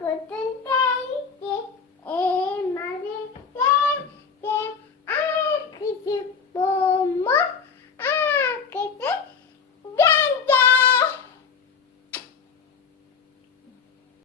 Good day.